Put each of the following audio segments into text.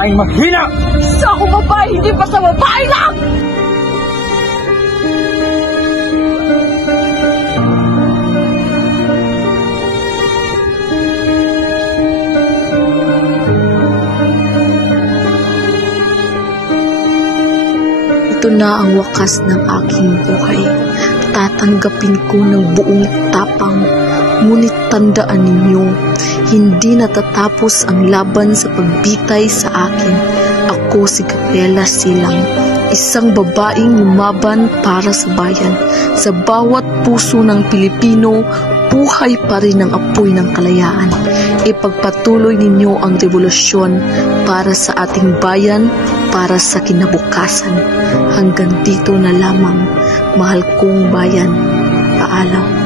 babaeng mahina! Sa akong babae, hindi pa sa babae lang! Ito na ang wakas ng aking buhay. Tatanggapin ko ng buong tapang. Ngunit tandaan ninyo, hindi natatapos ang laban sa pagbitay sa akin. Ako si Gabriela Silang, isang babaeng lumaban para sa bayan. Sa bawat puso ng Pilipino, buhay pa rin ang apoy ng kalayaan. Ipagpatuloy ninyo ang revolusyon para sa ating bayan, para sa kinabukasan. Hanggang dito na lamang, mahal kong bayan. Paalam.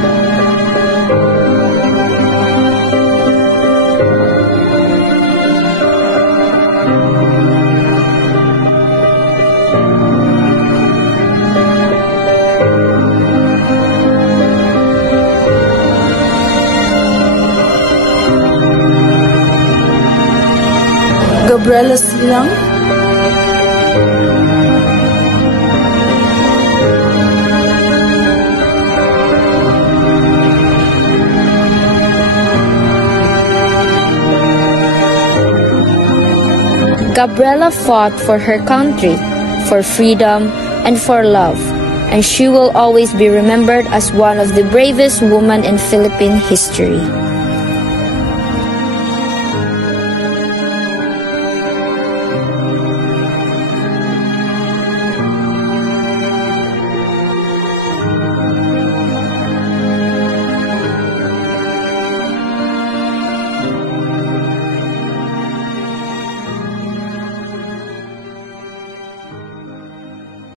Gabriela Silang? Gabriela fought for her country, for freedom, and for love, and she will always be remembered as one of the bravest women in Philippine history.